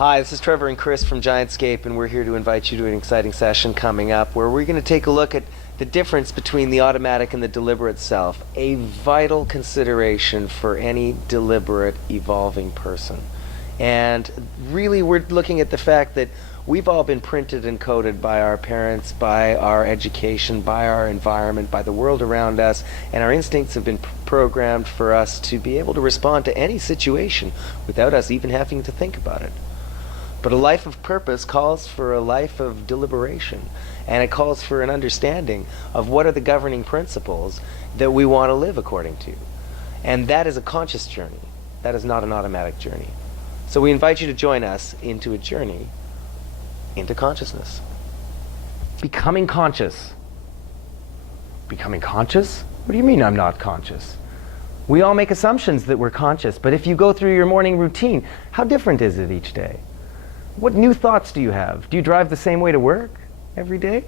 Hi, this is Trevor and Chris from Giantscape, and we're here to invite you to an exciting session coming up where we're going to take a look at the difference between the automatic and the deliberate self, a vital consideration for any deliberate, evolving person. And really, we're looking at the fact that we've all been printed and coded by our parents, by our education, by our environment, by the world around us, and our instincts have been programmed for us to be able to respond to any situation without us even having to think about it. But a life of purpose calls for a life of deliberation, and it calls for an understanding of what are the governing principles that we want to live according to. And that is a conscious journey. That is not an automatic journey. So we invite you to join us into a journey into consciousness. Becoming conscious. Becoming conscious? What do you mean I'm not conscious? We all make assumptions that we're conscious, but if you go through your morning routine, how different is it each day? What new thoughts do you have? Do you drive the same way to work every day?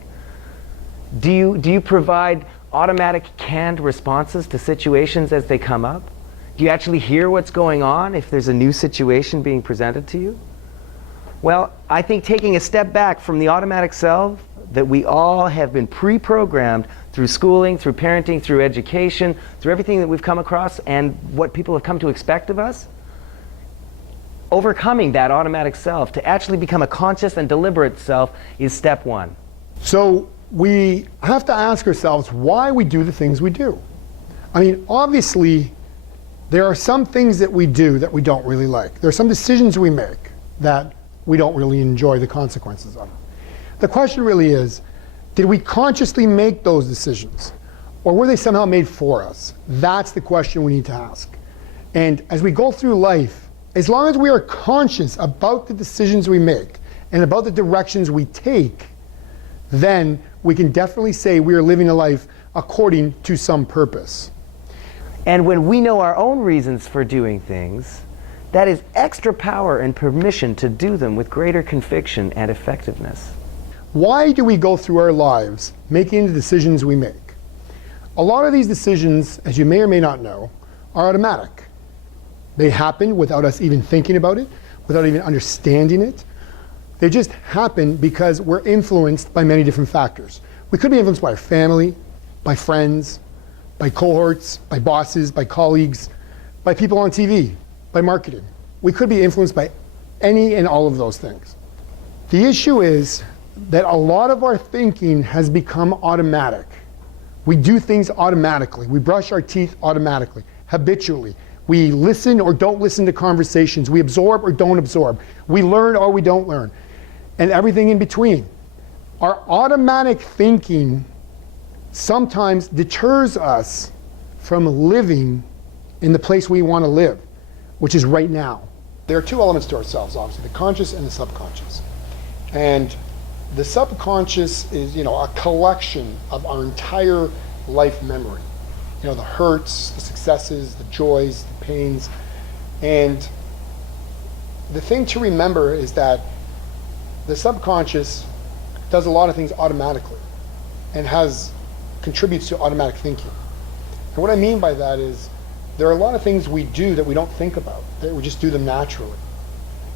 Do you provide automatic canned responses to situations as they come up? Do you actually hear what's going on if there's a new situation being presented to you? Well, I think taking a step back from the automatic self that we all have been pre-programmed through schooling, through parenting, through education, through everything that we've come across and what people have come to expect of us, overcoming that automatic self to actually become a conscious and deliberate self is step one. So we have to ask ourselves why we do the things we do. I mean, obviously, there are some things that we do that we don't really like. There are some decisions we make that we don't really enjoy the consequences of. The question really is, did we consciously make those decisions? Or were they somehow made for us? That's the question we need to ask. And as we go through life, as long as we are conscious about the decisions we make and about the directions we take, then we can definitely say we are living a life according to some purpose. And when we know our own reasons for doing things, that is extra power and permission to do them with greater conviction and effectiveness. Why do we go through our lives making the decisions we make? A lot of these decisions, as you may or may not know, are automatic. They happen without us even thinking about it, without even understanding it. They just happen because we're influenced by many different factors. We could be influenced by our family, by friends, by cohorts, by bosses, by colleagues, by people on TV, by marketing. We could be influenced by any and all of those things. The issue is that a lot of our thinking has become automatic. We do things automatically. We brush our teeth automatically, habitually. We listen or don't listen to conversations. We absorb or don't absorb. We learn or we don't learn. And everything in between. Our automatic thinking sometimes deters us from living in the place we want to live, which is right now. There are two elements to ourselves, obviously, the conscious and the subconscious. And the subconscious is, a collection of our entire life memory. The hurts, the successes, the joys, the pains. And the thing to remember is that the subconscious does a lot of things automatically and contributes to automatic thinking. And what I mean by that is there are a lot of things we do that we don't think about, that we just do them naturally.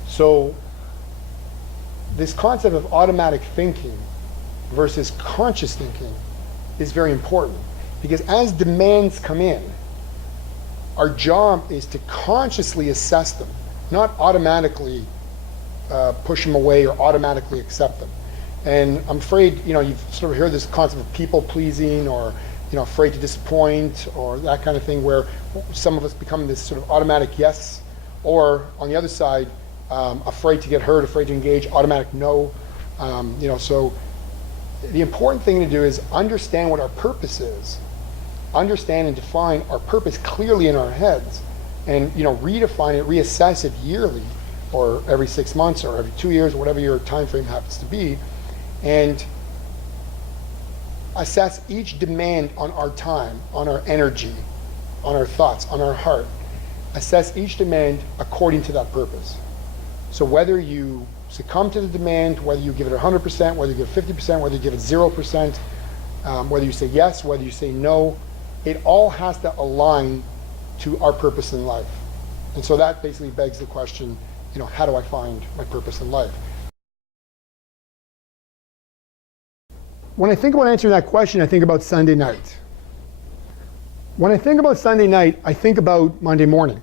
So this concept of automatic thinking versus conscious thinking is very important. Because as demands come in, our job is to consciously assess them, not automatically push them away or automatically accept them. And I'm afraid, you've sort of heard this concept of people pleasing or, afraid to disappoint or that kind of thing where some of us become this sort of automatic yes, or on the other side, afraid to get hurt, afraid to engage, automatic no. So the important thing to do is understand what our purpose is. Understand and define our purpose clearly in our heads, and redefine it, reassess it yearly, or every 6 months, or every 2 years, or whatever your time frame happens to be, and assess each demand on our time, on our energy, on our thoughts, on our heart. Assess each demand according to that purpose. So whether you succumb to the demand, whether you give it 100%, whether you give it 50%, whether you give it 0%, whether you say yes, whether you say no, it all has to align to our purpose in life. And so that basically begs the question, how do I find my purpose in life? When I think about answering that question, I think about Sunday night. When I think about Sunday night, I think about Monday morning.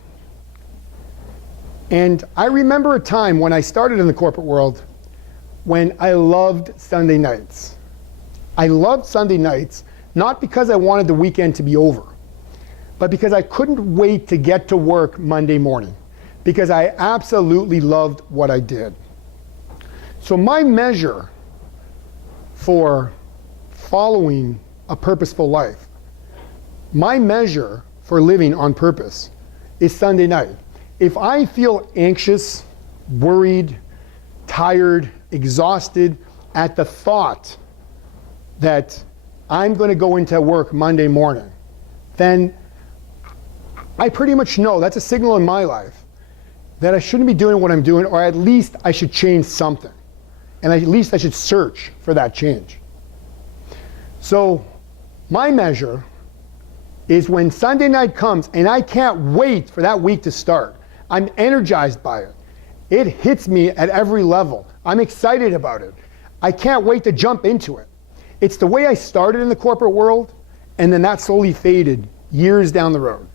And I remember a time when I started in the corporate world when I loved Sunday nights. I loved Sunday nights not because I wanted the weekend to be over, but because I couldn't wait to get to work Monday morning, because I absolutely loved what I did. So my measure for following a purposeful life, my measure for living on purpose is Sunday night. If I feel anxious, worried, tired, exhausted at the thought that I'm going to go into work Monday morning, then I pretty much know that's a signal in my life that I shouldn't be doing what I'm doing, or at least I should change something. And at least I should search for that change. So my measure is when Sunday night comes and I can't wait for that week to start. I'm energized by it. It hits me at every level. I'm excited about it. I can't wait to jump into it. It's the way I started in the corporate world, and then that slowly faded years down the road.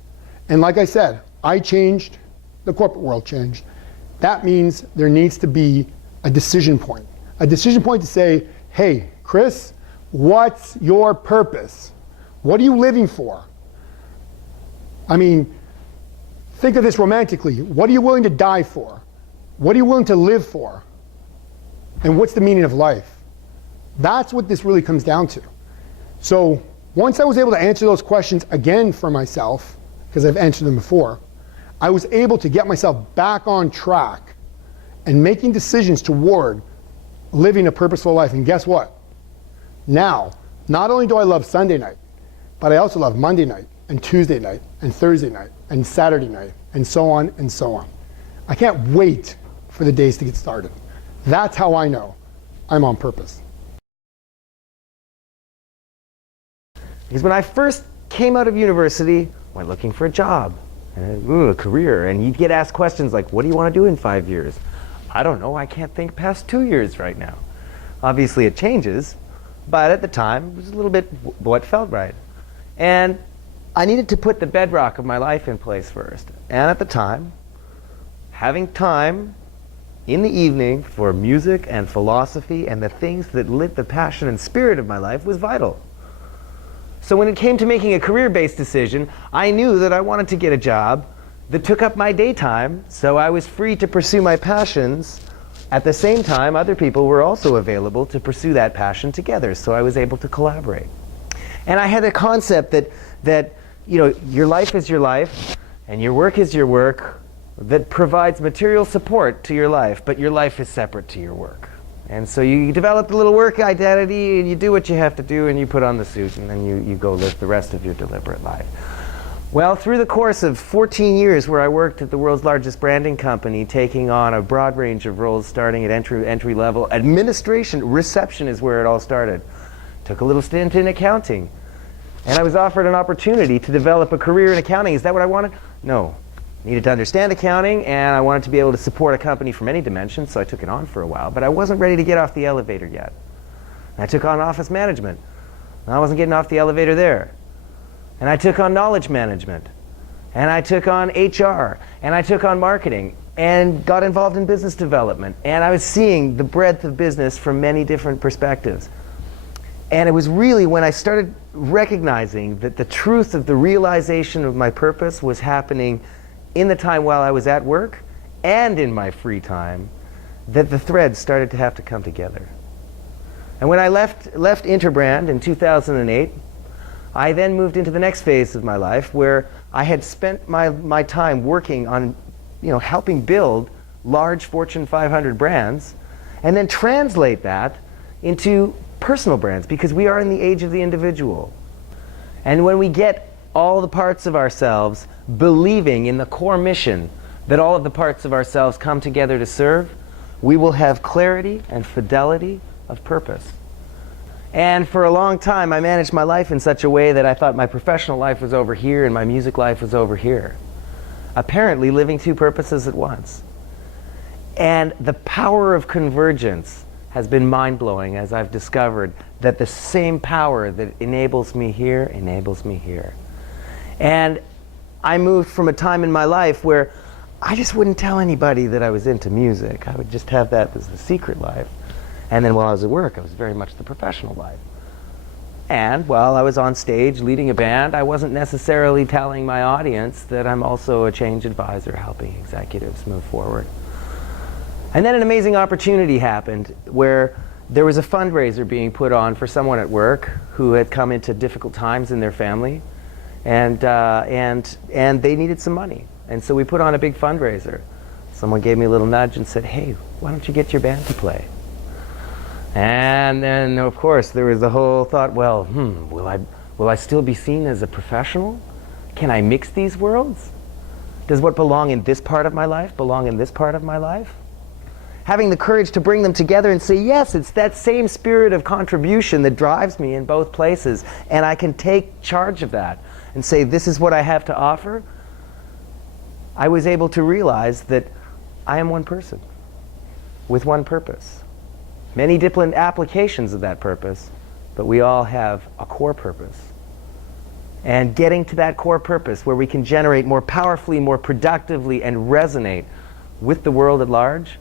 And like I said, I changed, the corporate world changed. That means there needs to be a decision point. A decision point to say, hey, Chris, what's your purpose? What are you living for? I mean, think of this romantically. What are you willing to die for? What are you willing to live for? And what's the meaning of life? That's what this really comes down to. So once I was able to answer those questions again for myself, because I've answered them before, I was able to get myself back on track and making decisions toward living a purposeful life. And guess what? Now, not only do I love Sunday night, but I also love Monday night and Tuesday night and Thursday night and Saturday night and so on and so on. I can't wait for the days to get started. That's how I know I'm on purpose. Because when I first came out of university, I went looking for a job, and a career, and you'd get asked questions like, what do you want to do in 5 years? I don't know, I can't think past 2 years right now. Obviously it changes, but at the time, it was a little bit what felt right. And I needed to put the bedrock of my life in place first. And at the time, having time in the evening for music and philosophy and the things that lit the passion and spirit of my life was vital. So when it came to making a career-based decision, I knew that I wanted to get a job that took up my daytime, so I was free to pursue my passions. At the same time, other people were also available to pursue that passion together, so I was able to collaborate. And I had a concept that your life is your life, and your work is your work, that provides material support to your life, but your life is separate to your work. And so you develop a little work identity, and you do what you have to do, and you put on the suit, and then you go live the rest of your deliberate life. Well, through the course of 14 years where I worked at the world's largest branding company, taking on a broad range of roles starting at entry level, administration, reception is where it all started. Took a little stint in accounting. And I was offered an opportunity to develop a career in accounting. Is that what I wanted? No. Needed to understand accounting, and I wanted to be able to support a company from any dimension, so I took it on for a while. But I wasn't ready to get off the elevator yet. And I took on office management. And I wasn't getting off the elevator there. And I took on knowledge management. And I took on HR. And I took on marketing. And got involved in business development. And I was seeing the breadth of business from many different perspectives. And it was really when I started recognizing that the truth of the realization of my purpose was happening in the time while I was at work and in my free time, that the threads started to have to come together. And when I left Interbrand in 2008, I then moved into the next phase of my life where I had spent my time working on helping build large Fortune 500 brands and then translate that into personal brands, because we are in the age of the individual. And when we get all the parts of ourselves believing in the core mission that all of the parts of ourselves come together to serve, we will have clarity and fidelity of purpose. And for a long time, I managed my life in such a way that I thought my professional life was over here and my music life was over here. Apparently living two purposes at once. And the power of convergence has been mind-blowing as I've discovered that the same power that enables me here enables me here. And I moved from a time in my life where I just wouldn't tell anybody that I was into music. I would just have that as the secret life. And then while I was at work, I was very much the professional life. And while I was on stage leading a band, I wasn't necessarily telling my audience that I'm also a change advisor helping executives move forward. And then an amazing opportunity happened where there was a fundraiser being put on for someone at work who had come into difficult times in their family, and they needed some money. And so we put on a big fundraiser. Someone gave me a little nudge and said, hey, why don't you get your band to play? And then, of course, there was the whole thought, well, will I still be seen as a professional? Can I mix these worlds? Does what belong in this part of my life belong in this part of my life? Having the courage to bring them together and say, yes, it's that same spirit of contribution that drives me in both places, and I can take charge of that and say, this is what I have to offer. I was able to realize that I am one person with one purpose. Many different applications of that purpose, but we all have a core purpose. And getting to that core purpose where we can generate more powerfully, more productively, and resonate with the world at large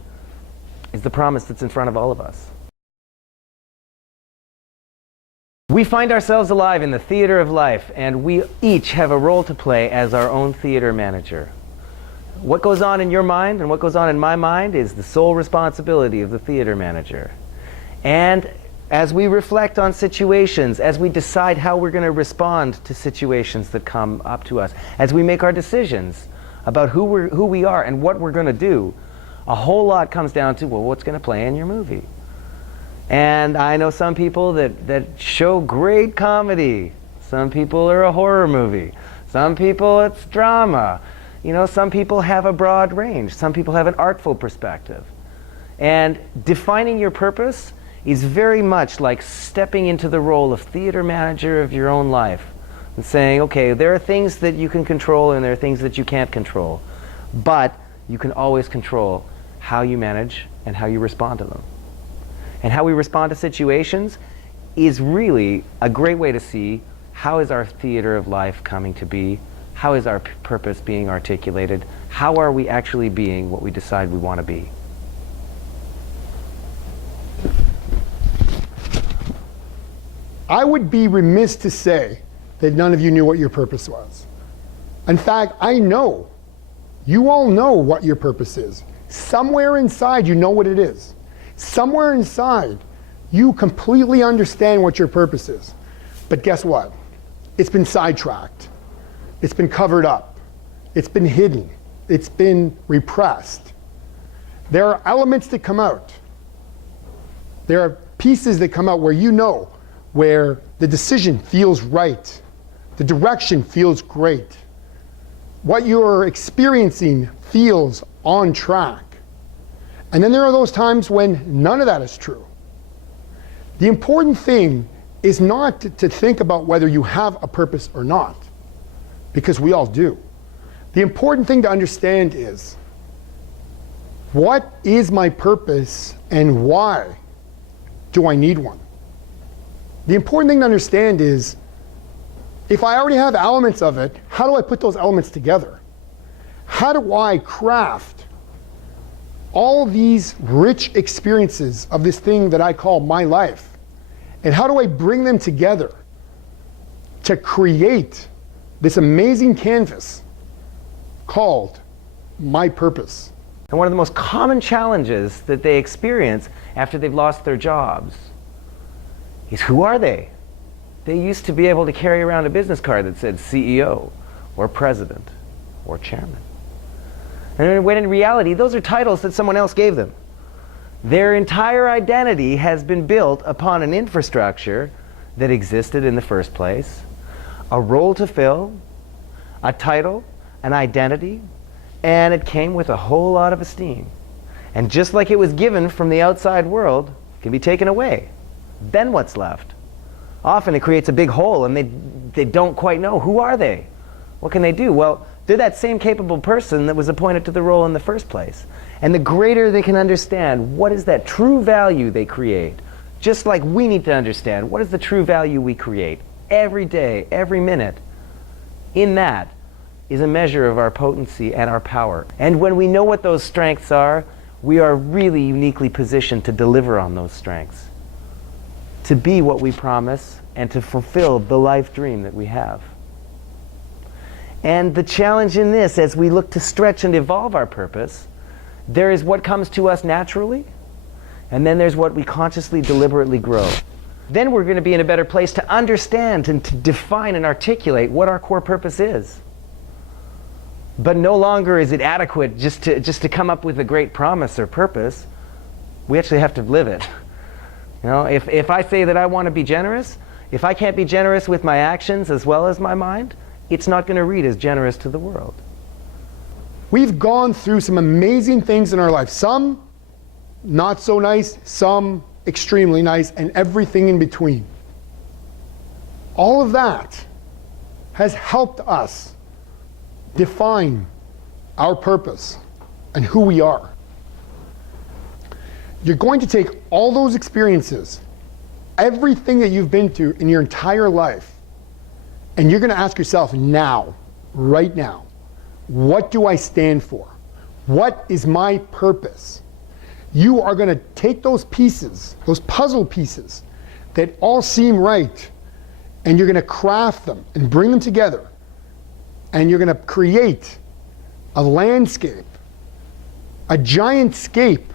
is the promise that's in front of all of us. We find ourselves alive in the theater of life, and we each have a role to play as our own theater manager. What goes on in your mind and what goes on in my mind is the sole responsibility of the theater manager. And as we reflect on situations, as we decide how we're going to respond to situations that come up to us, as we make our decisions about who we are and what we're going to do, a whole lot comes down to, well, what's going to play in your movie? And I know some people that show great comedy. Some people are a horror movie. Some people it's drama. You know, some people have a broad range. Some people have an artful perspective. And defining your purpose is very much like stepping into the role of theater manager of your own life and saying, okay, there are things that you can control and there are things that you can't control. But you can always control how you manage and how you respond to them. And how we respond to situations is really a great way to see how is our theater of life coming to be, how is our purpose being articulated, how are we actually being what we decide we want to be. I would be remiss to say that none of you knew what your purpose was. In fact, I know. You all know what your purpose is. Somewhere inside you know what it is. Somewhere inside you completely understand what your purpose is. But guess what? It's been sidetracked. It's been covered up. It's been hidden. It's been repressed. There are elements that come out. There are pieces that come out where you know, where the decision feels right. The direction feels great. What you're experiencing feels on track. And then there are those times when none of that is true. The important thing is not to think about whether you have a purpose or not, because we all do. The important thing to understand is, what is my purpose and why do I need one? The important thing to understand is, if I already have elements of it, how do I put those elements together? How do I craft all these rich experiences of this thing that I call my life? And how do I bring them together to create this amazing canvas called my purpose? And one of the most common challenges that they experience after they've lost their jobs is, who are they? They used to be able to carry around a business card that said CEO or president or chairman. And when in reality, those are titles that someone else gave them. Their entire identity has been built upon an infrastructure that existed in the first place, a role to fill, a title, an identity, and it came with a whole lot of esteem. And just like it was given from the outside world, it can be taken away. Then what's left? Often it creates a big hole and they don't quite know, who are they? What can they do? Well, they're that same capable person that was appointed to the role in the first place. And the greater they can understand what is that true value they create, just like we need to understand what is the true value we create every day, every minute, in that is a measure of our potency and our power. And when we know what those strengths are, we are really uniquely positioned to deliver on those strengths, to be what we promise, and to fulfill the life dream that we have. And the challenge in this, as we look to stretch and evolve our purpose, there is what comes to us naturally, and then there's what we consciously, deliberately grow. Then we're going to be in a better place to understand and to define and articulate what our core purpose is. But no longer is it adequate just to come up with a great promise or purpose. We actually have to live it. You know, if I say that I want to be generous, if I can't be generous with my actions as well as my mind, it's not going to read as generous to the world. We've gone through some amazing things in our life. Some not so nice, some extremely nice, and everything in between. All of that has helped us define our purpose and who we are. You're going to take all those experiences, everything that you've been through in your entire life, and you're going to ask yourself now, right now, what do I stand for? What is my purpose? You are going to take those pieces, those puzzle pieces that all seem right, and you're going to craft them and bring them together. And you're going to create a landscape, a giant scape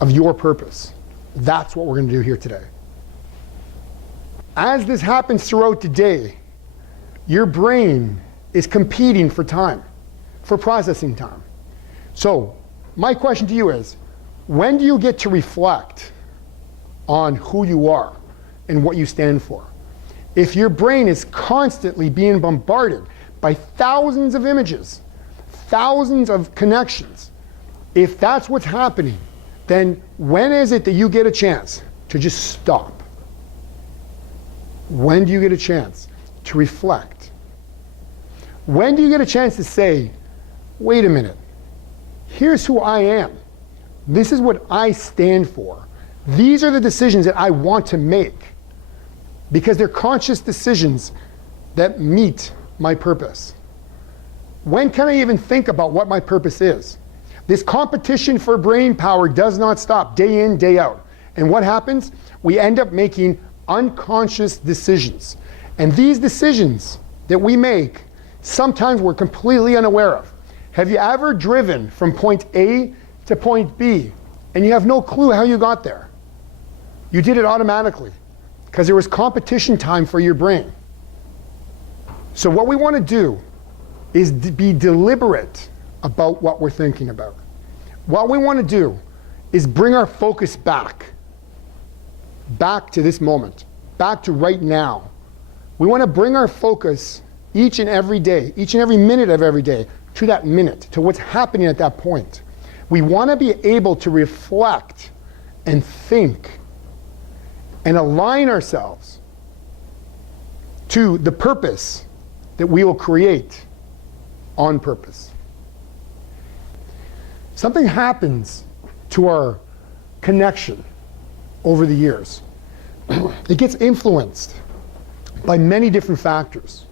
of your purpose. That's what we're going to do here today. As this happens throughout the day, your brain is competing for time, for processing time. So my question to you is, when do you get to reflect on who you are and what you stand for? If your brain is constantly being bombarded by thousands of images, thousands of connections, if that's what's happening, then when is it that you get a chance to just stop? When do you get a chance to reflect? When do you get a chance to say, wait a minute, here's who I am. This is what I stand for. These are the decisions that I want to make, because they're conscious decisions that meet my purpose. When can I even think about what my purpose is? This competition for brain power does not stop day in, day out. And what happens? We end up making unconscious decisions. And these decisions that we make, sometimes we're completely unaware of. Have you ever driven from point A to point B and you have no clue how you got there? You did it automatically because there was competition time for your brain. So what we want to do is be deliberate about what we're thinking about. What we want to do is bring our focus back to this moment, back to right now. We want to bring our focus each and every day, each and every minute of every day, to that minute, to what's happening at that point. We want to be able to reflect and think and align ourselves to the purpose that we will create on purpose. Something happens to our connection over the years. It gets influenced by many different factors.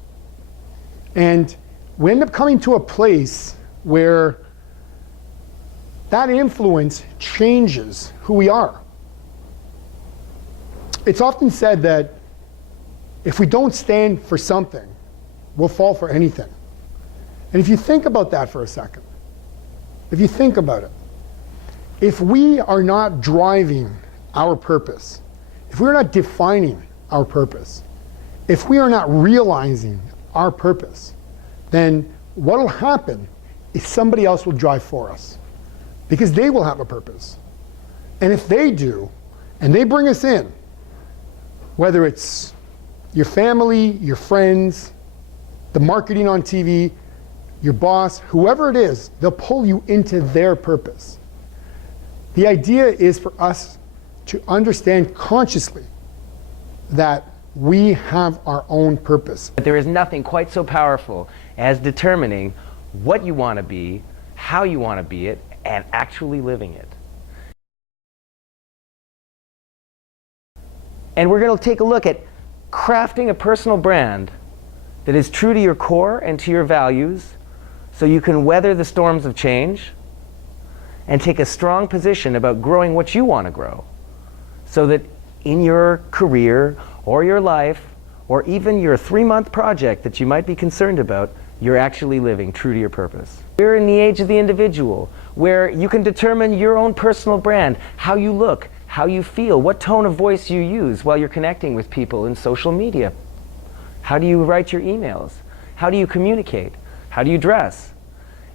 And we end up coming to a place where that influence changes who we are. It's often said that if we don't stand for something, we'll fall for anything. And if you think about that for a second, if you think about it, if we are not driving our purpose, if we're not defining our purpose, if we are not realizing our purpose, then what will happen is somebody else will drive for us, because they will have a purpose. And if they do, and they bring us in, whether it's your family, your friends, the marketing on TV, your boss, whoever it is, they'll pull you into their purpose. The idea is for us to understand consciously that We have our own purpose. But there is nothing quite so powerful as determining what you want to be, how you want to be it, and actually living it. And we're going to take a look at crafting a personal brand that is true to your core and to your values, so you can weather the storms of change and take a strong position about growing what you want to grow, so that in your career or your life or even your 3-month project that you might be concerned about, you're actually living true to your purpose. We're in the age of the individual, where you can determine your own personal brand, how you look, how you feel, what tone of voice you use while you're connecting with people in social media. How do you write your emails? How do you communicate? How do you dress?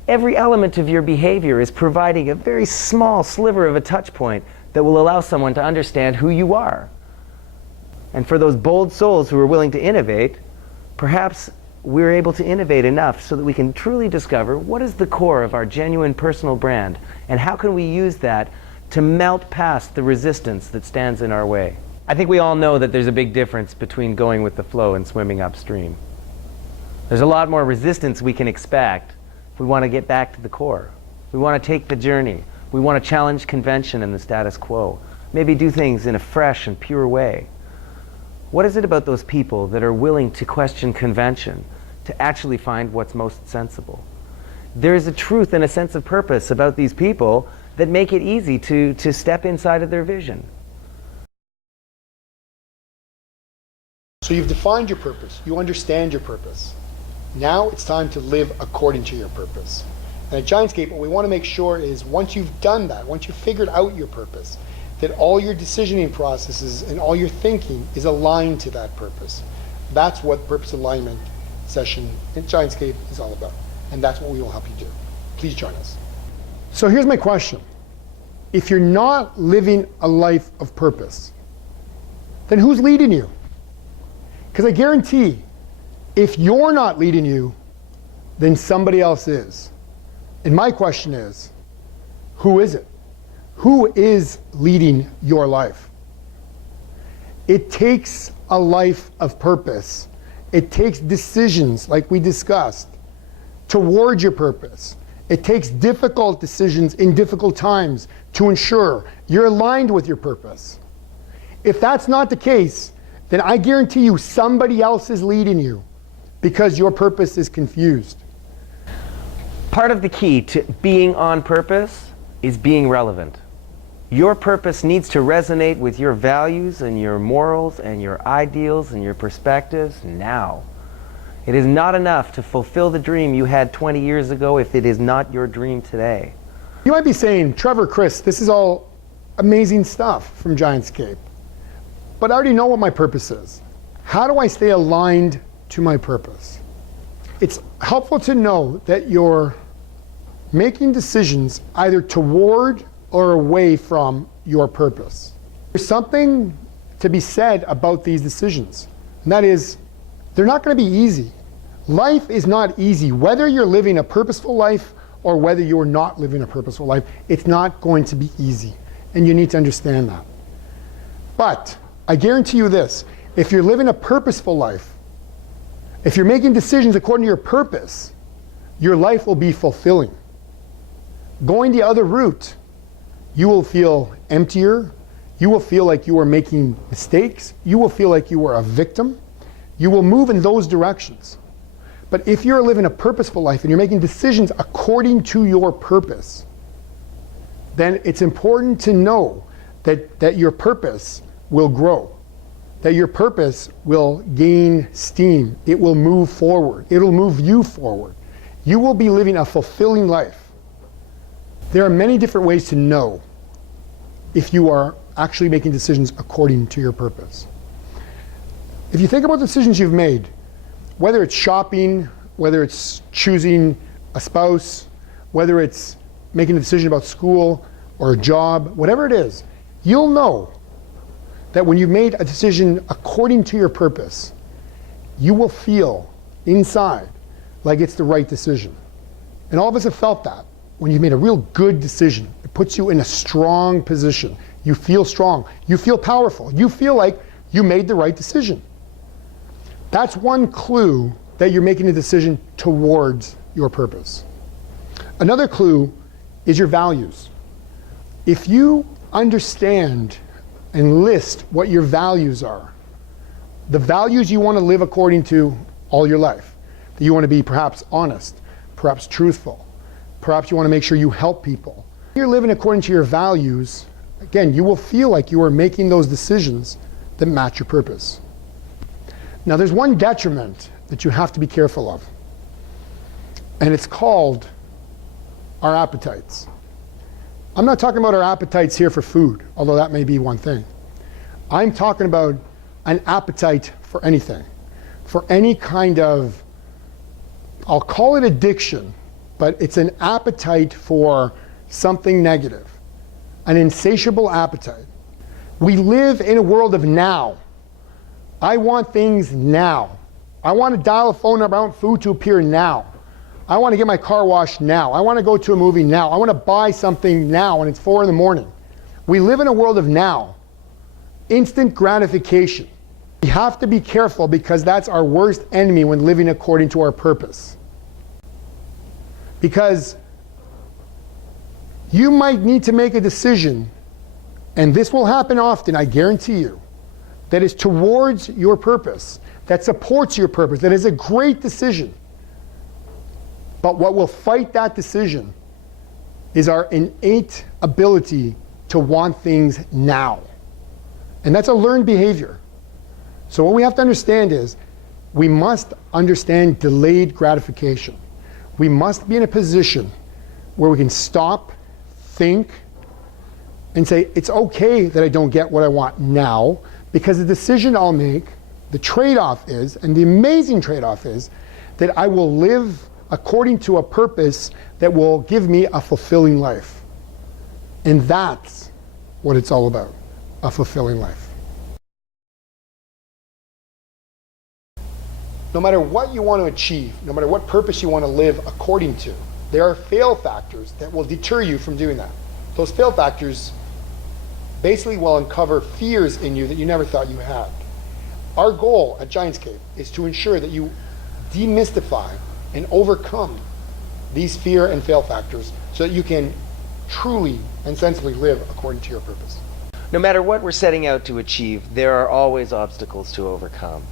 Every element of your behavior is providing a very small sliver of a touch point that will allow someone to understand who you are. And for those bold souls who are willing to innovate, perhaps we're able to innovate enough so that we can truly discover what is the core of our genuine personal brand, and how can we use that to melt past the resistance that stands in our way. I think we all know that there's a big difference between going with the flow and swimming upstream. There's a lot more resistance we can expect if we want to get back to the core. We want to take the journey. We want to challenge convention and the status quo. Maybe do things in a fresh and pure way. What is it about those people that are willing to question convention, to actually find what's most sensible? There is a truth and a sense of purpose about these people that make it easy to step inside of their vision. So you've defined your purpose. You understand your purpose. Now it's time to live according to your purpose. And at Giantscape, what we want to make sure is once you've done that, once you've figured out your purpose, that all your decisioning processes and all your thinking is aligned to that purpose. That's what purpose alignment session at Giantscape is all about. And that's what we will help you do. Please join us. So here's my question. If you're not living a life of purpose, then who's leading you? Because I guarantee, if you're not leading you, then somebody else is. And my question is, who is it? Who is leading your life? It takes a life of purpose. It takes decisions, like we discussed, toward your purpose. It takes difficult decisions in difficult times to ensure you're aligned with your purpose. If that's not the case, then I guarantee you somebody else is leading you because your purpose is confused. Part of the key to being on purpose is being relevant. Your purpose needs to resonate with your values and your morals and your ideals and your perspectives now. It is not enough to fulfill the dream you had 20 years ago if it is not your dream today. You might be saying, Trevor, Chris, this is all amazing stuff from Giantscape, but I already know what my purpose is. How do I stay aligned to my purpose? It's helpful to know that you're making decisions either toward or away from your purpose. There's something to be said about these decisions, and that is, they're not going to be easy. Life is not easy. Whether you're living a purposeful life or whether you're not living a purposeful life, it's not going to be easy, and you need to understand that. But I guarantee you this, if you're living a purposeful life, if you're making decisions according to your purpose, your life will be fulfilling. Going the other route, you will feel emptier, you will feel like you are making mistakes, you will feel like you are a victim, you will move in those directions. But if you're living a purposeful life and you're making decisions according to your purpose, then it's important to know that your purpose will grow, that your purpose will gain steam, it will move forward, it will move you forward. You will be living a fulfilling life. There are many different ways to know if you are actually making decisions according to your purpose. If you think about the decisions you've made, whether it's shopping, whether it's choosing a spouse, whether it's making a decision about school or a job, whatever it is, you'll know that when you've made a decision according to your purpose, you will feel inside like it's the right decision. And all of us have felt that. When you've made a real good decision, it puts you in a strong position. You feel strong. You feel powerful. You feel like you made the right decision. That's one clue that you're making a decision towards your purpose. Another clue is your values. If you understand and list what your values are, the values you want to live according to all your life, that you want to be perhaps honest, perhaps truthful, perhaps you want to make sure you help people. If you're living according to your values, again, you will feel like you are making those decisions that match your purpose. Now, there's one detriment that you have to be careful of, and it's called our appetites. I'm not talking about our appetites here for food, although that may be one thing. I'm talking about an appetite for anything, for any kind of, I'll call it addiction, but it's an appetite for something negative, an insatiable appetite. We live in a world of now. I want things now. I want to dial a phone number, I want food to appear now. I want to get my car washed now. I want to go to a movie now. I want to buy something now, and it's 4 in the morning. We live in a world of now. Instant gratification. We have to be careful because that's our worst enemy when living according to our purpose. Because you might need to make a decision, and this will happen often, I guarantee you, that is towards your purpose, that supports your purpose, that is a great decision. But what will fight that decision is our innate ability to want things now. And that's a learned behavior. So what we have to understand is we must understand delayed gratification. We must be in a position where we can stop, think, and say, it's okay that I don't get what I want now, because the decision I'll make, the trade-off is, and the amazing trade-off is, that I will live according to a purpose that will give me a fulfilling life. And that's what it's all about, a fulfilling life. No matter what you want to achieve, no matter what purpose you want to live according to, there are fail factors that will deter you from doing that. Those fail factors basically will uncover fears in you that you never thought you had. Our goal at Giantscape is to ensure that you demystify and overcome these fear and fail factors so that you can truly and sensibly live according to your purpose. No matter what we're setting out to achieve, there are always obstacles to overcome.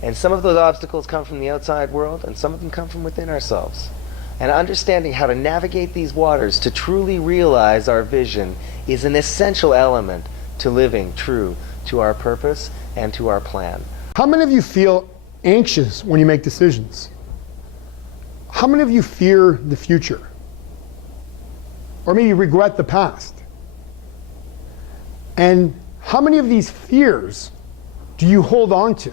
And some of those obstacles come from the outside world, and some of them come from within ourselves. And understanding how to navigate these waters to truly realize our vision is an essential element to living true to our purpose and to our plan. How many of you feel anxious when you make decisions? How many of you fear the future? Or maybe regret the past? And how many of these fears do you hold on to?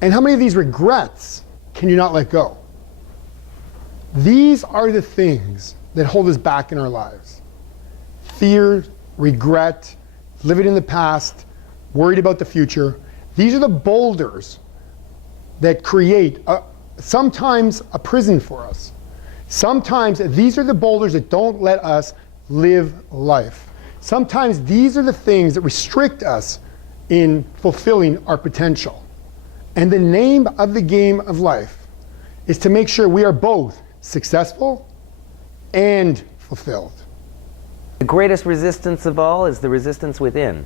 And how many of these regrets can you not let go? These are the things that hold us back in our lives. Fear, regret, living in the past, worried about the future. These are the boulders that create sometimes a prison for us. Sometimes these are the boulders that don't let us live life. Sometimes these are the things that restrict us in fulfilling our potential. And the name of the game of life is to make sure we are both successful and fulfilled. The greatest resistance of all is the resistance within.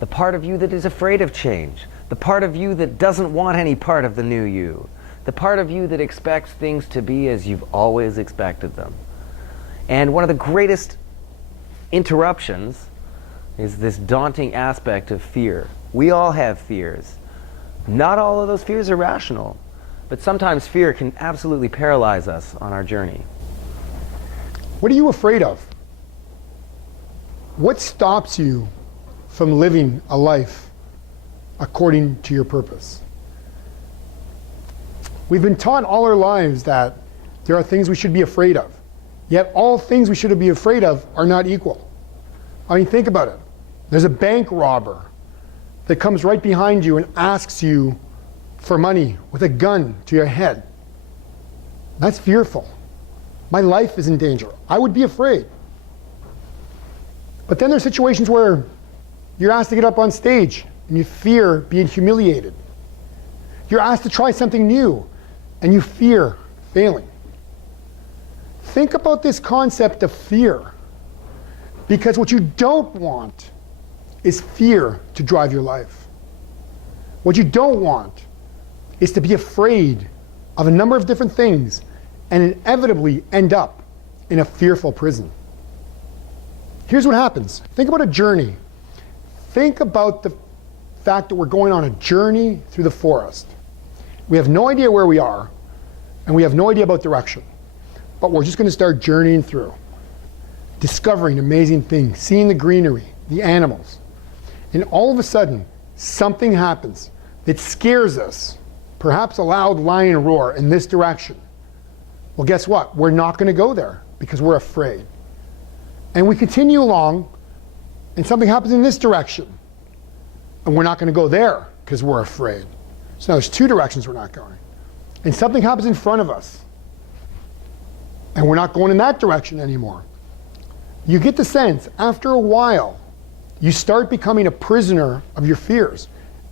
The part of you that is afraid of change. The part of you that doesn't want any part of the new you. The part of you that expects things to be as you've always expected them. And one of the greatest interruptions is this daunting aspect of fear. We all have fears. Not all of those fears are rational, but sometimes fear can absolutely paralyze us on our journey. What are you afraid of? What stops you from living a life according to your purpose? We've been taught all our lives that there are things we should be afraid of. Yet all things we should be afraid of are not equal. I mean, think about it. There's a bank robber that comes right behind you and asks you for money with a gun to your head. That's fearful. My life is in danger. I would be afraid. But then there's situations where you're asked to get up on stage and you fear being humiliated. You're asked to try something new, and you fear failing. Think about this concept of fear, because what you don't want is fear to drive your life. What you don't want is to be afraid of a number of different things and inevitably end up in a fearful prison. Here's what happens. Think about a journey. Think about the fact that we're going on a journey through the forest. We have no idea where we are, and we have no idea about direction. But we're just going to start journeying through, discovering amazing things, seeing the greenery, the animals. And all of a sudden, something happens that scares us, perhaps a loud lion roar in this direction. Well, guess what? We're not going to go there because we're afraid. And we continue along, and something happens in this direction. And we're not going to go there because we're afraid. So now there's two directions we're not going. And something happens in front of us, and we're not going in that direction anymore. You get the sense, after a while, you start becoming a prisoner of your fears.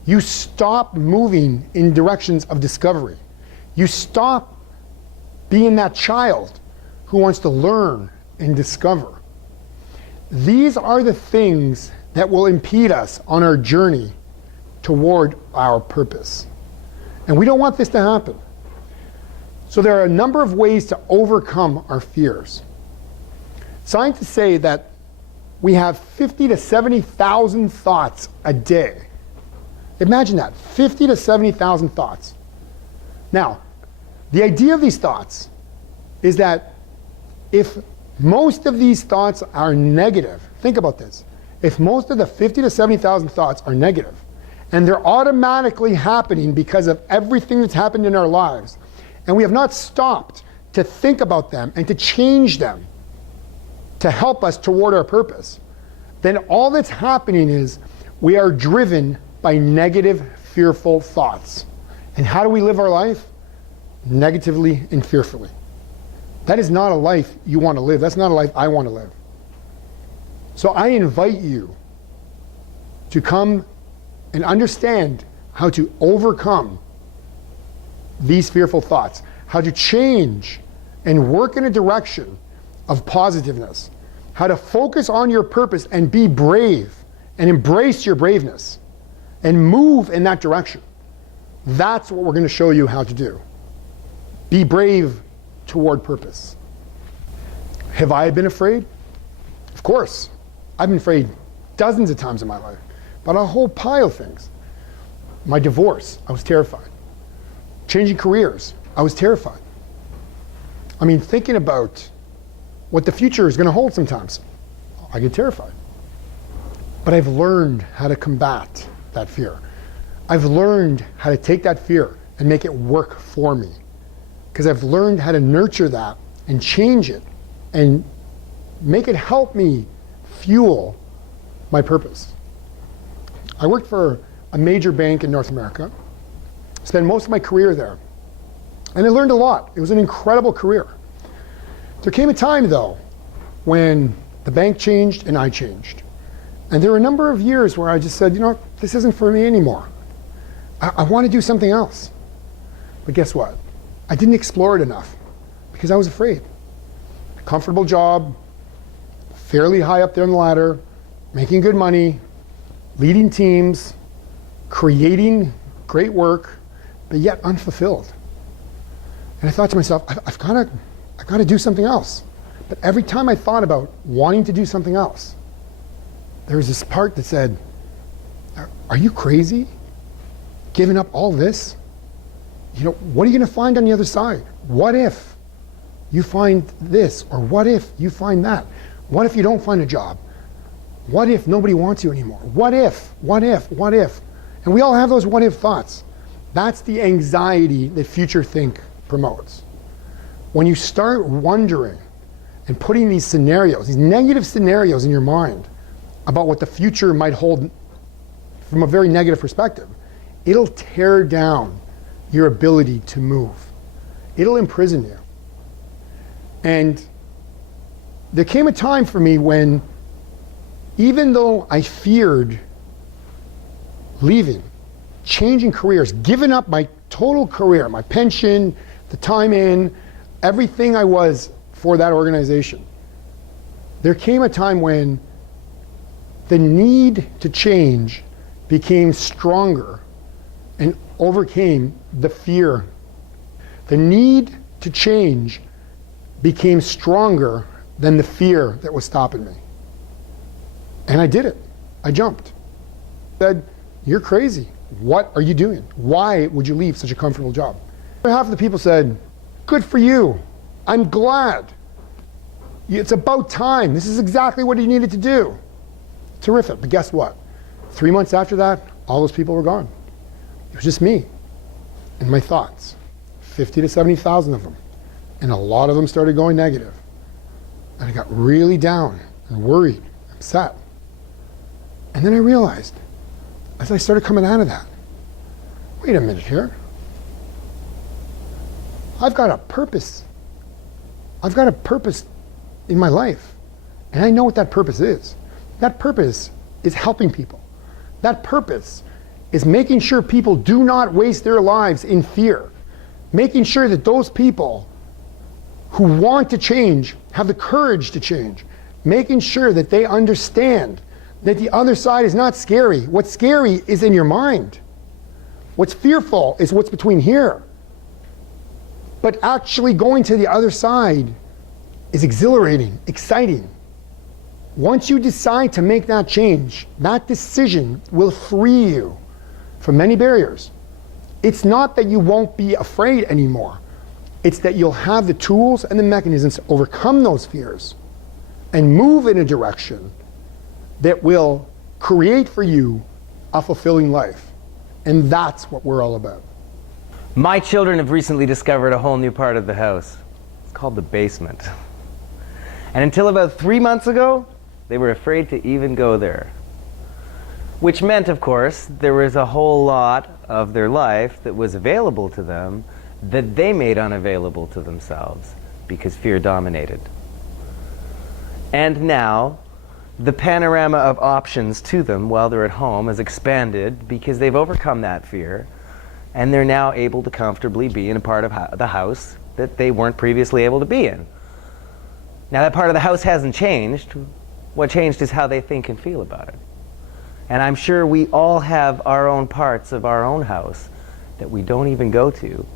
You stop moving in directions of discovery. You stop being that child who wants to learn and discover. These are the things that will impede us on our journey toward our purpose. And we don't want this to happen. So there are a number of ways to overcome our fears. Scientists say that we have 50 to 70,000 thoughts a day. Imagine that, 50 to 70,000 thoughts. Now, the idea of these thoughts is that if most of these thoughts are negative, think about this. If most of the 50 to 70,000 thoughts are negative, and they're automatically happening because of everything that's happened in our lives, and we have not stopped to think about them and to change them to help us toward our purpose, then all that's happening is we are driven by negative, fearful thoughts. And how do we live our life? Negatively and fearfully. That is not a life you want to live. That's not a life I want to live. So I invite you to come and understand how to overcome these fearful thoughts, how to change and work in a direction of positiveness, how to focus on your purpose and be brave and embrace your braveness and move in that direction. That's what we're going to show you how to do. Be brave toward purpose. Have I been afraid? Of course. I've been afraid dozens of times in my life, but a whole pile of things. My divorce, I was terrified. Changing careers, I was terrified. I mean, thinking about what the future is going to hold sometimes, I get terrified. But I've learned how to combat that fear. I've learned how to take that fear and make it work for me. Because I've learned how to nurture that and change it and make it help me fuel my purpose. I worked for a major bank in North America, spent most of my career there, and I learned a lot. It was an incredible career. There came a time, though, when the bank changed and I changed. And there were a number of years where I just said, you know, this isn't for me anymore. I want to do something else. But guess what? I didn't explore it enough because I was afraid. A comfortable job, fairly high up there on the ladder, making good money, leading teams, creating great work, but yet unfulfilled. And I thought to myself, I've got to do something else. But every time I thought about wanting to do something else, there was this part that said, are you crazy? Giving up all this? You know, what are you going to find on the other side? What if you find this? Or what if you find that? What if you don't find a job? What if nobody wants you anymore? What if? What if? What if? And we all have those what if thoughts. That's the anxiety that Future Think promotes. When you start wondering and putting these scenarios, these negative scenarios in your mind about what the future might hold from a very negative perspective, it'll tear down your ability to move. It'll imprison you. And there came a time for me when, even though I feared leaving, changing careers, giving up my total career, my pension, the time in, everything I was for that organization. There came a time when the need to change became stronger and overcame the fear. The need to change became stronger than the fear that was stopping me. And I did it. I jumped. I said, "You're crazy. What are you doing? Why would you leave such a comfortable job?" Half of the people said, "Good for you. I'm glad. It's about time. This is exactly what you needed to do." Terrific. But guess what? 3 months after that, all those people were gone. It was just me and my thoughts. 50 to 70,000 of them. And a lot of them started going negative. And I got really down and worried, upset. And then I realized, as I started coming out of that, wait a minute here. I've got a purpose. I've got a purpose in my life. And I know what that purpose is. That purpose is helping people. That purpose is making sure people do not waste their lives in fear. Making sure that those people who want to change have the courage to change. Making sure that they understand that the other side is not scary. What's scary is in your mind. What's fearful is what's between here. But actually going to the other side is exhilarating, exciting. Once you decide to make that change, that decision will free you from many barriers. It's not that you won't be afraid anymore. It's that you'll have the tools and the mechanisms to overcome those fears and move in a direction that will create for you a fulfilling life. And that's what we're all about. My children have recently discovered a whole new part of the house. It's called the basement. And until about 3 months ago, they were afraid to even go there. Which meant, of course, there was a whole lot of their life that was available to them that they made unavailable to themselves because fear dominated. And now, the panorama of options to them while they're at home has expanded because they've overcome that fear, and they're now able to comfortably be in a part of the house that they weren't previously able to be in. Now, that part of the house hasn't changed. What changed is how they think and feel about it. And I'm sure we all have our own parts of our own house that we don't even go to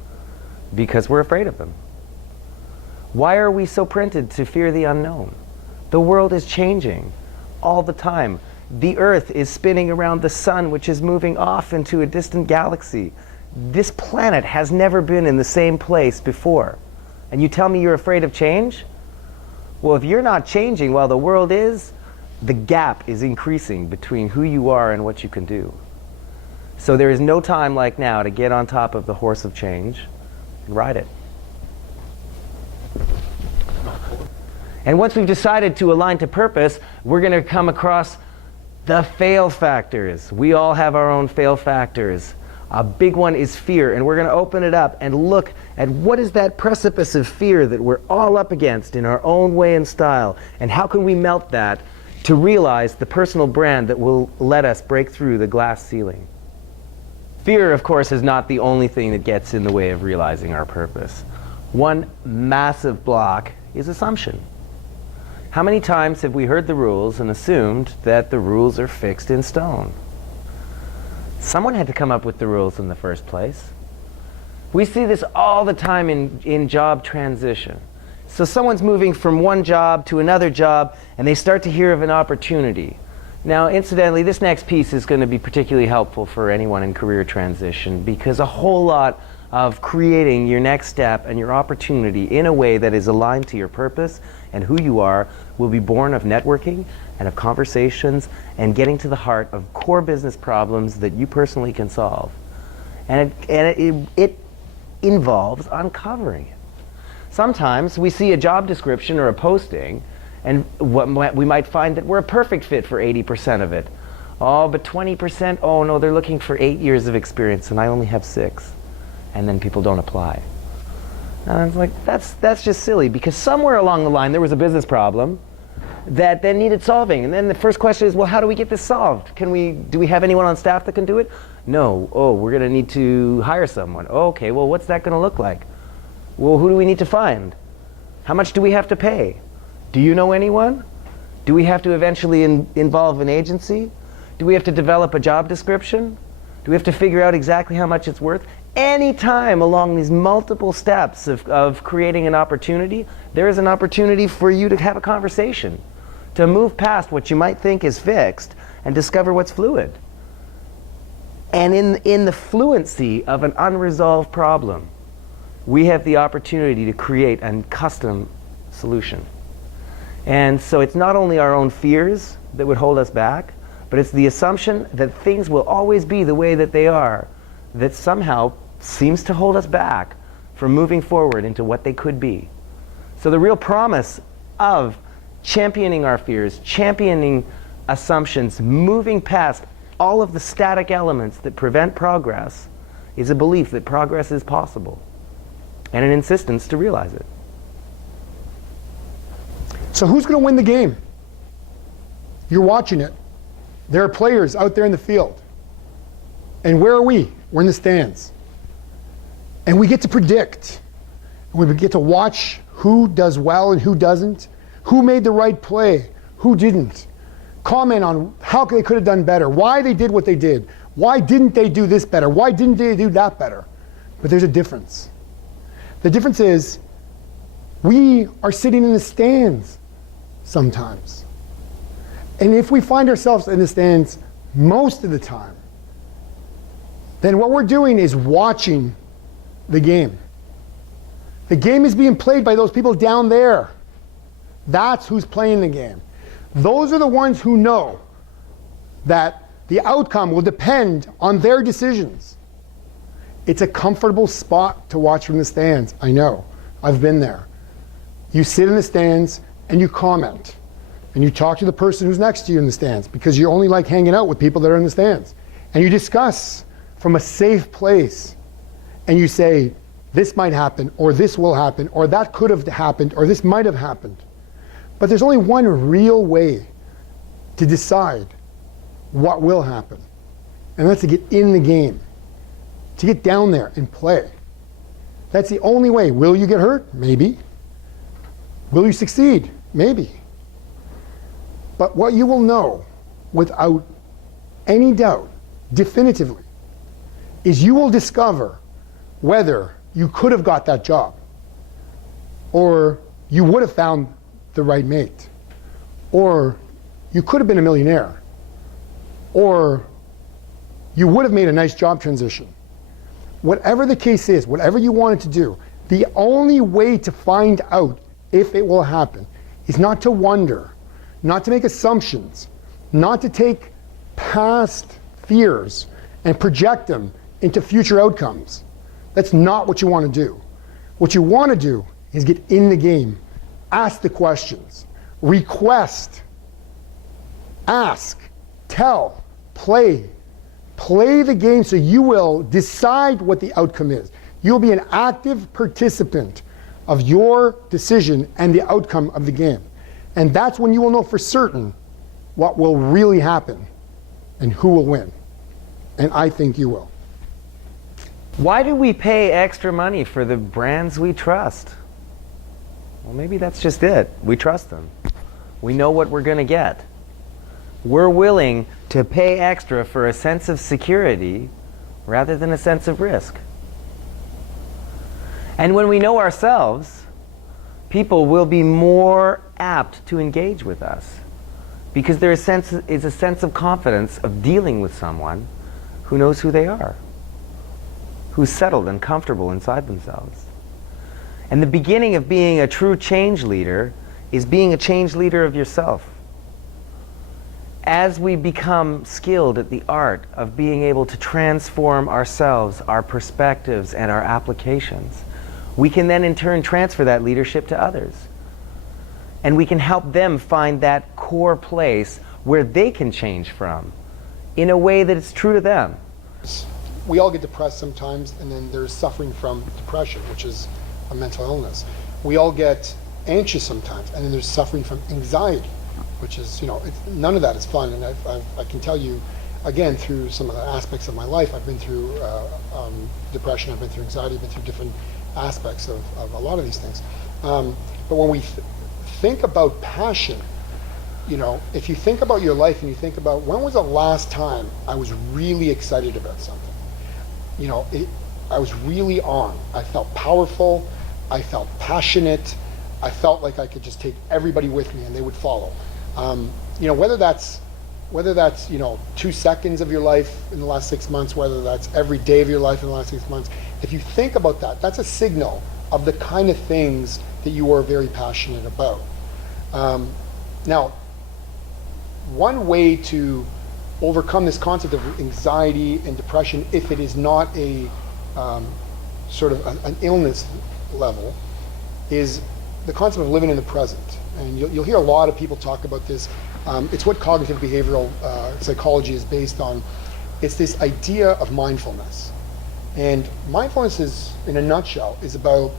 because we're afraid of them. Why are we so printed to fear the unknown? The world is changing all the time. The Earth is spinning around the sun, which is moving off into a distant galaxy. This planet has never been in the same place before. And you tell me you're afraid of change? Well, if you're not changing while the world is, the gap is increasing between who you are and what you can do. So there is no time like now to get on top of the horse of change and ride it. And once we've decided to align to purpose, we're going to come across the fail factors. We all have our own fail factors. A big one is fear, and we're going to open it up and look at what is that precipice of fear that we're all up against in our own way and style, and how can we melt that to realize the personal brand that will let us break through the glass ceiling. Fear, of course, is not the only thing that gets in the way of realizing our purpose. One massive block is assumption. How many times have we heard the rules and assumed that the rules are fixed in stone? Someone had to come up with the rules in the first place. We see this all the time in job transition. So someone's moving from one job to another job, and they start to hear of an opportunity. Now, incidentally, this next piece is going to be particularly helpful for anyone in career transition, because a whole lot of creating your next step and your opportunity in a way that is aligned to your purpose and who you are will be born of networking and of conversations and getting to the heart of core business problems that you personally can solve. And it involves uncovering it. Sometimes we see a job description or a posting, and we might find that we're a perfect fit for 80% of it. Oh, but 20%, oh no, they're looking for 8 years of experience and I only have 6. And then people don't apply. And I was like, that's just silly, because somewhere along the line there was a business problem, that then needed solving. And then the first question is, well, how do we get this solved? Do we have anyone on staff that can do it? No. Oh, we're going to need to hire someone. Okay, well, what's that going to look like? Well, who do we need to find? How much do we have to pay? Do you know anyone? Do we have to eventually involve an agency? Do we have to develop a job description? Do we have to figure out exactly how much it's worth? Any time along these multiple steps of creating an opportunity, there is an opportunity for you to have a conversation, to move past what you might think is fixed and discover what's fluid. And in the fluency of an unresolved problem, we have the opportunity to create a custom solution. And so it's not only our own fears that would hold us back, but it's the assumption that things will always be the way that they are that somehow seems to hold us back from moving forward into what they could be. So the real promise of championing our fears, championing assumptions, moving past all of the static elements that prevent progress, is a belief that progress is possible and an insistence to realize it. So who's going to win the game? You're watching it. There are players out there in the field. And where are we? We're in the stands. And we get to predict. We get to watch who does well and who doesn't, who made the right play, who didn't. Comment on how they could have done better, why they did what they did, why didn't they do this better, why didn't they do that better. But there's a difference. The difference is we are sitting in the stands sometimes. And if we find ourselves in the stands most of the time, then what we're doing is watching the game. The game is being played by those people down there. That's who's playing the game. Those are the ones who know that the outcome will depend on their decisions. It's a comfortable spot to watch from the stands. I know. I've been there. You sit in the stands and you comment. And you talk to the person who's next to you in the stands because you only like hanging out with people that are in the stands. And you discuss from a safe place. And you say, this might happen, or this will happen, or that could have happened, or this might have happened. But there's only one real way to decide what will happen. And that's to get in the game, to get down there and play. That's the only way. Will you get hurt? Maybe. Will you succeed? Maybe. But what you will know without any doubt, definitively, is you will discover whether you could have got that job, or you would have found the right mate, or you could have been a millionaire, or you would have made a nice job transition. Whatever the case is, whatever you wanted to do, the only way to find out if it will happen is not to wonder, not to make assumptions, not to take past fears and project them into future outcomes. That's not what you want to do. What you want to do is get in the game, ask the questions, request, ask, tell, play. Play the game so you will decide what the outcome is. You'll be an active participant of your decision and the outcome of the game. And that's when you will know for certain what will really happen and who will win. And I think you will. Why do we pay extra money for the brands we trust? Well, maybe that's just it. We trust them. We know what we're going to get. We're willing to pay extra for a sense of security rather than a sense of risk. And when we know ourselves, people will be more apt to engage with us because there is a sense of confidence of dealing with someone who knows who they are, who's settled and comfortable inside themselves. And the beginning of being a true change leader is being a change leader of yourself. As we become skilled at the art of being able to transform ourselves, our perspectives, and our applications, we can then in turn transfer that leadership to others. And we can help them find that core place where they can change from in a way that is true to them. We all get depressed sometimes, and then there's suffering from depression, which is a mental illness. We all get anxious sometimes, and then there's suffering from anxiety. which is, none of that is fun. And I can tell you, again, through some of the aspects of my life, I've been through depression, I've been through anxiety, I've been through different aspects of a lot of these things. But when we think about passion, if you think about your life and you think about when was the last time I was really excited about something, I was really on. I felt powerful, I felt passionate, I felt like I could just take everybody with me and they would follow. Whether that's 2 seconds of your life in the last 6 months, whether that's every day of your life in the last 6 months, if you think about that, that's a signal of the kind of things that you are very passionate about. Now, one way to overcome this concept of anxiety and depression, if it is not a sort of an illness level, is the concept of living in the present. And you'll hear a lot of people talk about this. It's what cognitive behavioral psychology is based on. It's this idea of mindfulness. And mindfulness is, in a nutshell, is about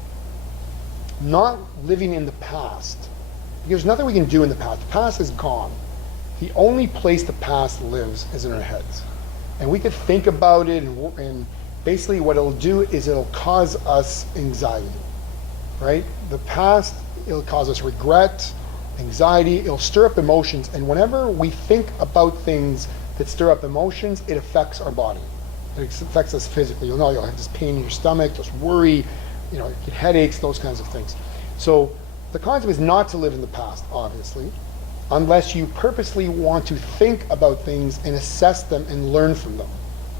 not living in the past. Because there's nothing we can do in the past. The past is gone. The only place the past lives is in our heads. And we could think about it, and basically what it'll do is it'll cause us anxiety, right? The past, it'll cause us regret, anxiety, it'll stir up emotions, and whenever we think about things that stir up emotions, it affects our body. It affects us physically. You'll have this pain in your stomach, this worry, you get headaches, those kinds of things. So the concept is not to live in the past, obviously, unless you purposely want to think about things and assess them and learn from them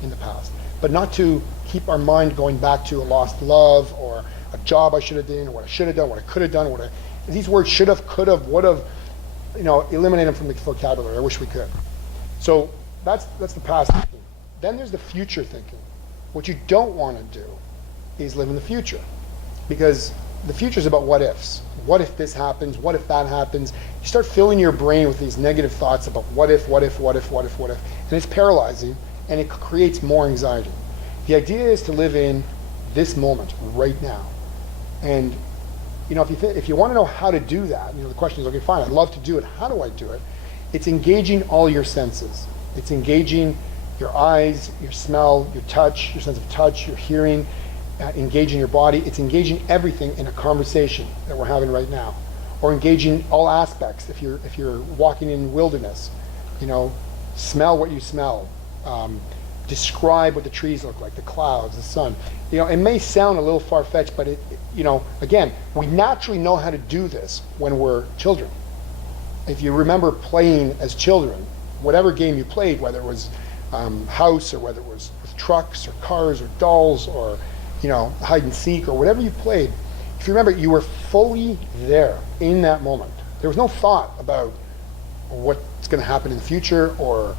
in the past, but not to keep our mind going back to a lost love or a job I should have done, or what I should have done, what I could have done, these words should have, could have, would have, eliminate them from the vocabulary. I wish we could. So that's the past thinking. Then there's the future thinking. What you don't want to do is live in the future, because the future is about what ifs. What if this happens? What if that happens? You start filling your brain with these negative thoughts about what if, what if, what if, what if, what if, and it's paralyzing, and it creates more anxiety. The idea is to live in this moment right now. And if you want to know how to do that, the question is, okay, fine, I'd love to do it. How do I do it? It's engaging all your senses. It's engaging your eyes, your smell, your touch, your sense of touch, your hearing, engaging your body. It's engaging everything in a conversation that we're having right now, or engaging all aspects. If you're walking in wilderness, smell what you smell. Describe what the trees look like, the clouds, the sun. It may sound a little far-fetched, but again, we naturally know how to do this when we're children. If you remember playing as children, whatever game you played, whether it was house, or whether it was with trucks or cars or dolls or hide and seek or whatever you played, if you remember, you were fully there in that moment. There was no thought about what's going to happen in the future or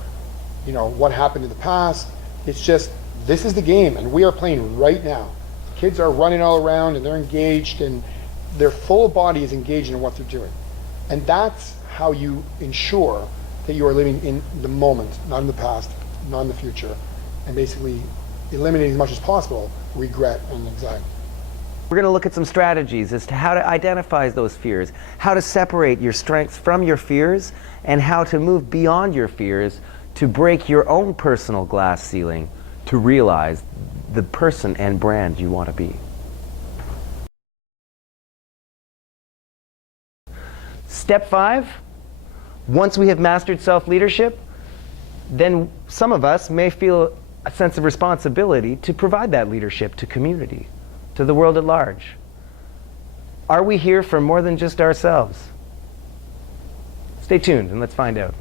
what happened in the past. It's just, this is the game, and we are playing right now. Kids are running all around, and they're engaged, and their full body is engaged in what they're doing. And that's how you ensure that you are living in the moment, not in the past, not in the future, and basically eliminating as much as possible regret and anxiety. We're going to look at some strategies as to how to identify those fears, how to separate your strengths from your fears, and how to move beyond your fears to break your own personal glass ceiling to realize the person and brand you want to be. Step 5, once we have mastered self-leadership, then some of us may feel a sense of responsibility to provide that leadership to community, to the world at large. Are we here for more than just ourselves? Stay tuned and let's find out.